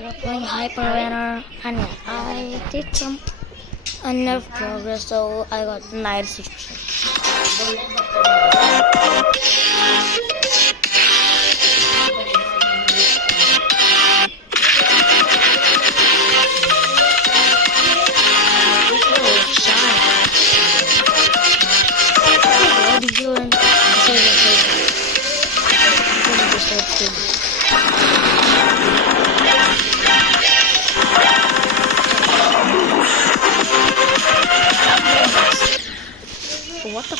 We're playing Hyper Runner, and I did some enough progress, so I got 96%. What are you doing? What the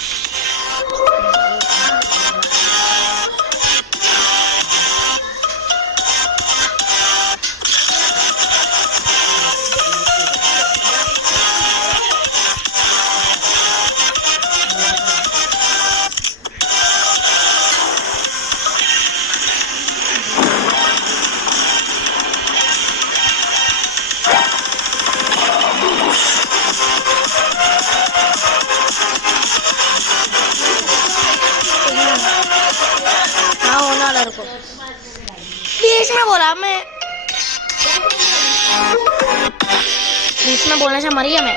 हाँ होने वाला रुको बीच में बोला मैं बीच में बोलने से मर गया मैं